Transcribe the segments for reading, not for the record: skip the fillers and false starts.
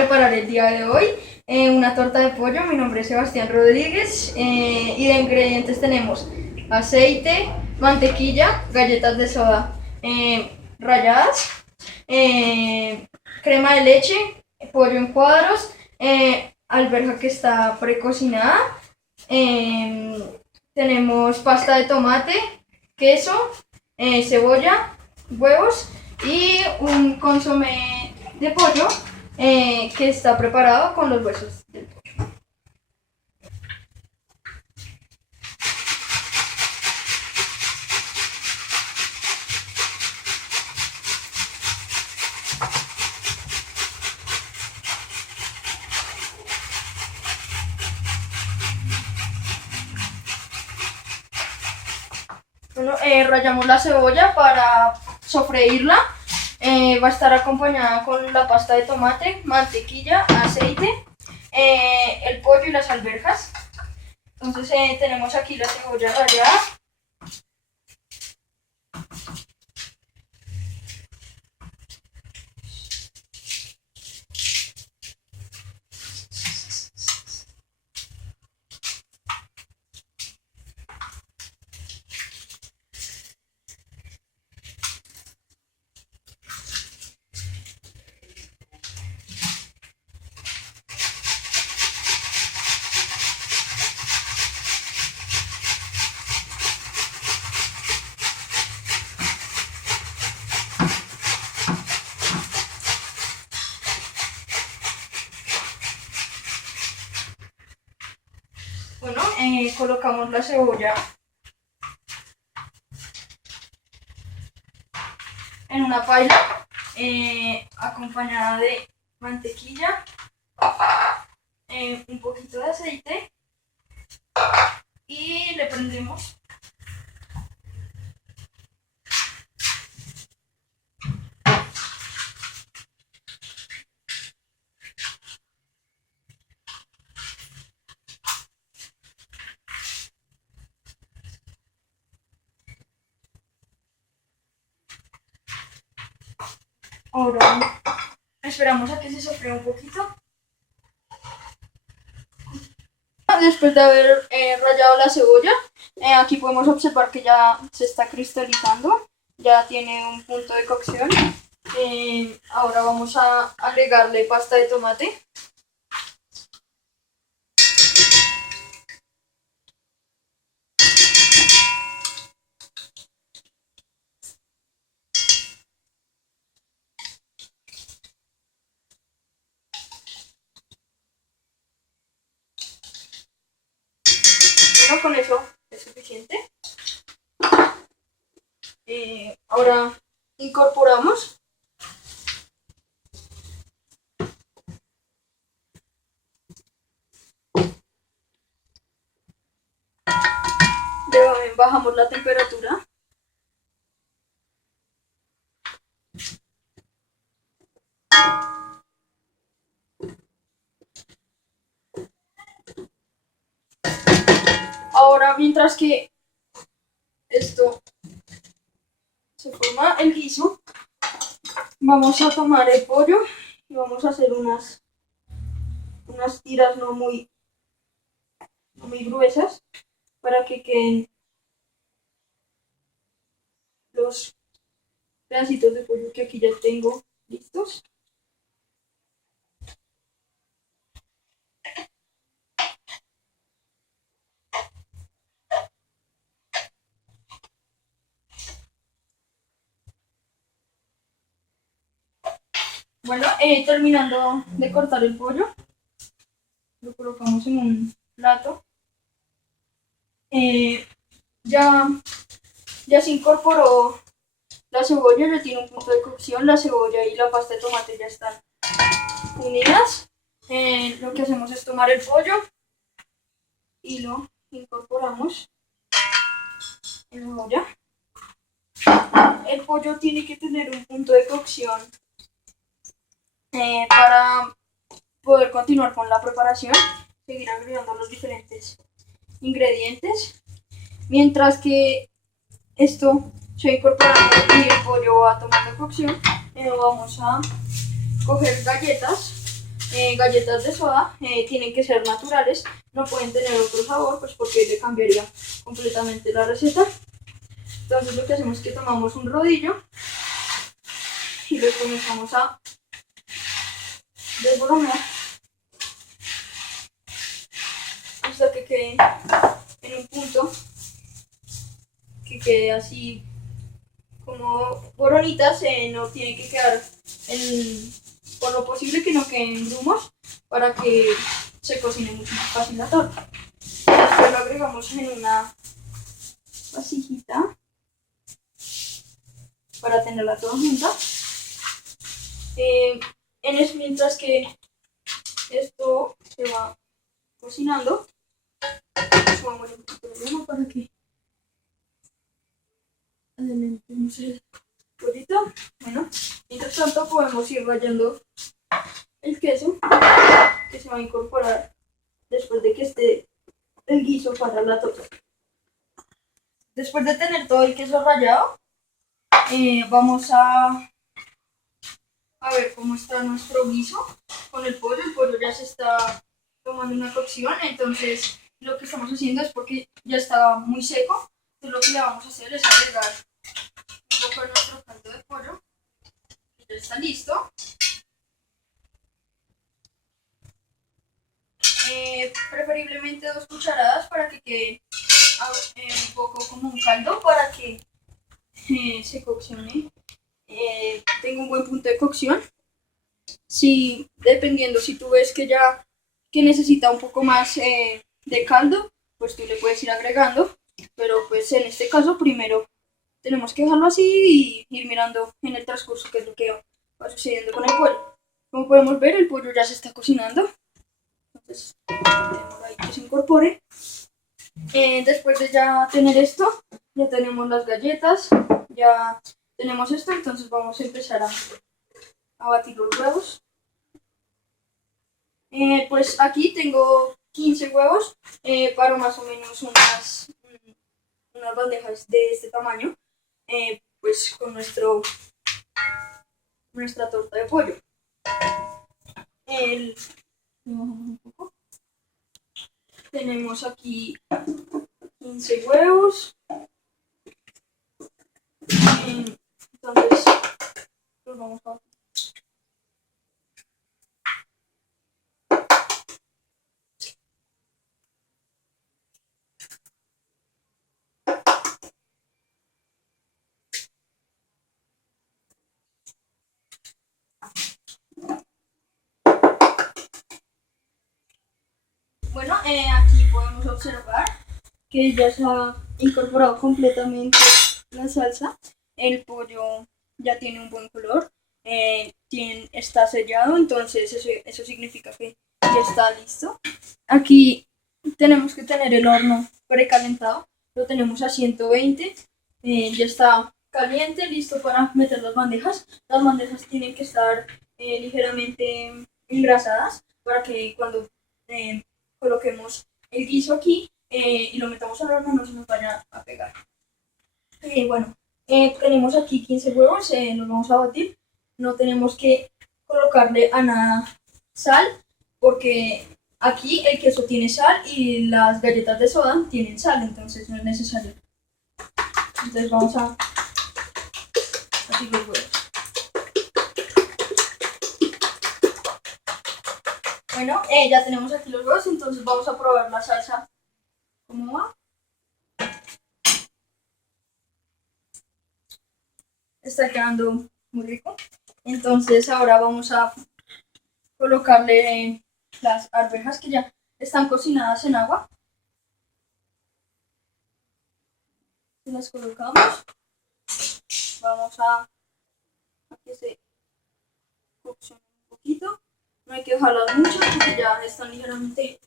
preparar el día de hoy una torta de pollo. Mi nombre es Sebastián Rodríguez y de ingredientes tenemos aceite, mantequilla, galletas de soda ralladas, crema de leche, pollo en cuadros, alberja que está precocinada, tenemos pasta de tomate, queso, cebolla, huevos y un consomé de pollo que está preparado con los huesos del pollo. Bueno, rallamos la cebolla para sofreírla. Va a estar acompañada con la pasta de tomate, mantequilla, aceite, el pollo y las alberjas. Entonces tenemos aquí la cebolla rallada. Bueno, colocamos la cebolla en una paila acompañada de mantequilla, un poquito de aceite y le prendemos. Ahora esperamos a que se sofría un poquito. Después de haber rallado la cebolla, aquí podemos observar que ya se está cristalizando, ya tiene un punto de cocción. Ahora vamos a agregarle pasta de tomate. Bueno, con eso es suficiente. Ahora incorporamos bajamos la temperatura. Ahora, mientras que esto se forma el guiso, vamos a tomar el pollo y vamos a hacer unas tiras no muy gruesas para que queden los pedacitos de pollo que aquí ya tengo listos. Bueno, terminando de cortar el pollo, lo colocamos en un plato. Ya se incorporó la cebolla, ya tiene un punto de cocción. La cebolla y la pasta de tomate ya están unidas. Lo que hacemos es tomar el pollo y lo incorporamos en la olla. El pollo tiene que tener un punto de cocción para poder continuar con la preparación. Seguir agregando los diferentes ingredientes. Mientras que esto se va incorporando y el pollo va tomando cocción, vamos a coger galletas galletas de soda tienen que ser naturales, no pueden tener otro sabor, pues porque le cambiaría completamente la receta. Entonces lo que hacemos es que tomamos un rodillo y lo comenzamos a desboronar hasta que quede en un punto que quede así como boronitas, no tiene que quedar por lo posible que no queden grumos para que se cocine mucho más fácil la torta. Después lo agregamos en una vasijita para tenerla toda junta. Mientras que esto se va cocinando, subamos un poquito de llama para que adelantemos el pollito. Bueno, mientras tanto podemos ir rallando el queso que se va a incorporar después de que esté el guiso para la torta. Después de tener todo el queso rallado, vamos a ver cómo está nuestro guiso con el pollo. El pollo ya se está tomando una cocción, entonces lo que estamos haciendo es porque ya estaba muy seco. Entonces lo que le vamos a hacer es agregar un poco de nuestro caldo de pollo, que ya está listo. Preferiblemente 2 cucharadas para que quede un poco como un caldo para que se coccione. Tengo un buen punto de cocción. Si, dependiendo, si tú ves que ya que necesita un poco más de caldo, pues tú le puedes ir agregando, pero pues en este caso primero tenemos que dejarlo así y ir mirando en el transcurso qué es lo que va sucediendo con el pollo. Como podemos ver, el pollo ya se está cocinando, entonces dejemos ahí que se incorpore. Después de ya tener esto, ya tenemos las galletas, ya tenemos esto, entonces vamos a empezar a batir los huevos. Pues aquí tengo 15 huevos para más o menos unas bandejas de este tamaño, pues con nuestra torta de pollo. Un poco. Tenemos aquí 15 huevos. Entonces los vamos a batir. Bueno, aquí podemos observar que ya se ha incorporado completamente la salsa. El pollo ya tiene un buen color, está sellado, entonces eso significa que ya está listo. Aquí tenemos que tener el horno precalentado, lo tenemos a 120, ya está caliente, listo para meter las bandejas. Las bandejas tienen que estar ligeramente engrasadas para que cuando coloquemos el guiso aquí y lo metamos al horno no se nos vaya a pegar. Bueno, tenemos aquí 15 huevos, los vamos a batir. No tenemos que colocarle a nada sal porque aquí el queso tiene sal y las galletas de soda tienen sal, entonces no es necesario. Entonces vamos a batir los huevos. Bueno, ya tenemos aquí los huevos, entonces vamos a probar la salsa. ¿Cómo va? Está quedando muy rico. Entonces ahora vamos a colocarle las arvejas que ya están cocinadas en agua. Las colocamos. Vamos a que se coccionen un poquito. No hay que dejarlas mucho porque ya están ligeramente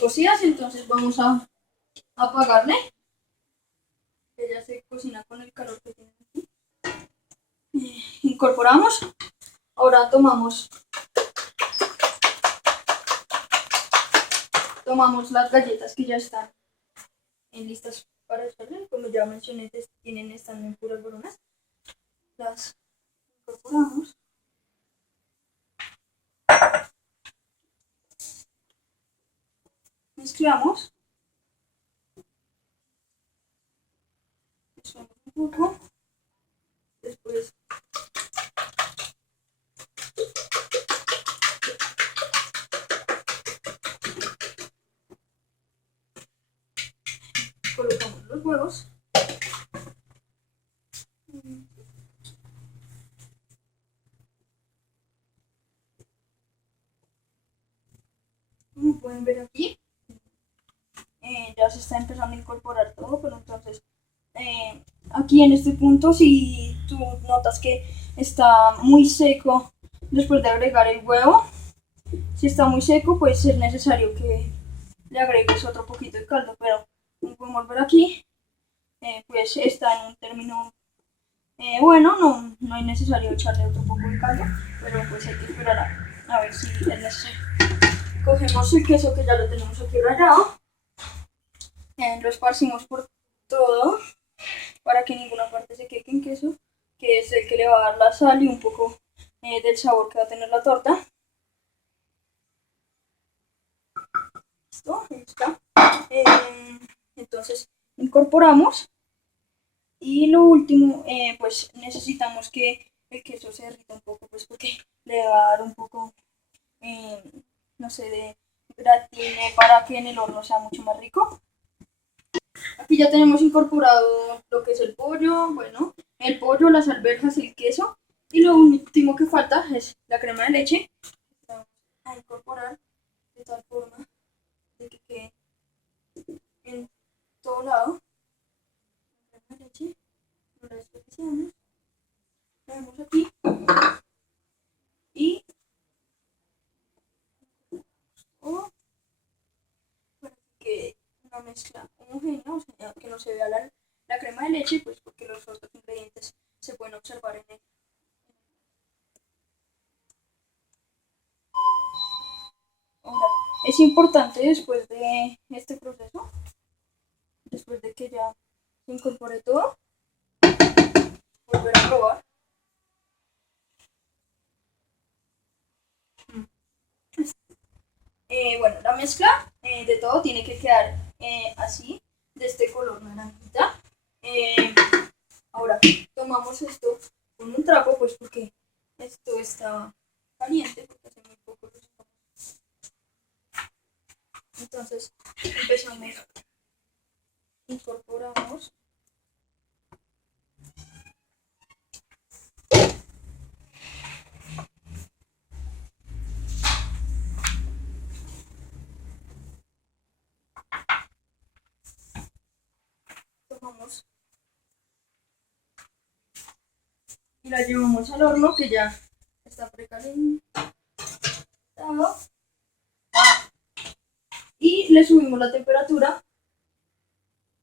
cocidas. Entonces vamos a apagarle. Que ya se cocina con el calor que tiene aquí. Incorporamos. Ahora tomamos las galletas que ya están listas para echarle. Como ya mencioné, están en puras boronas. Las incorporamos. mezclamos. Mezclamos un poco. Después colocamos los huevos. Como pueden ver aquí, ya se está empezando a incorporar todo, pero entonces aquí en este punto, si tú notas que está muy seco después de agregar el huevo, si está muy seco, puede ser necesario que le agregues otro poquito de caldo, pero como podemos ver aquí, pues está en un término bueno, no es necesario echarle otro poco de caldo, pero pues hay que esperar a ver si es necesario. Cogemos el queso que ya lo tenemos aquí rallado, lo esparcimos por todo para que ninguna parte se quede en queso, que es el que le va a dar la sal y un poco del sabor que va a tener la torta. Listo, ahí está. Entonces incorporamos y lo último, pues necesitamos que el queso se derrita un poco, pues porque le va a dar un poco, no sé, de gratine para que en el horno sea mucho más rico. Aquí ya tenemos incorporado lo que es el pollo, bueno, el pollo, las alberjas, el queso. Y lo último que falta es la crema de leche. Vamos a incorporar de tal forma de que quede en todo lado. La crema de leche, lo desperdiciamos. La vemos aquí. Y oh, para que quede una mezcla homogénea, o sea, que no se vea la crema de leche, pues porque los otros ingredientes se pueden observar en el. Ahora, es importante después de este proceso, después de que ya se incorpore todo, volver a probar. Bueno, la mezcla de todo tiene que quedar así, de este color naranjita. Ahora, tomamos esto con un trapo, pues porque esto está caliente, porque hace muy poco lo sacamos. Entonces, empezamos, incorporamos. Tomamos y la llevamos al horno que ya está precalentado. Y le subimos la temperatura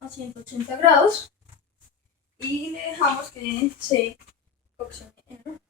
a 180 grados y le dejamos que se coccione en el horno.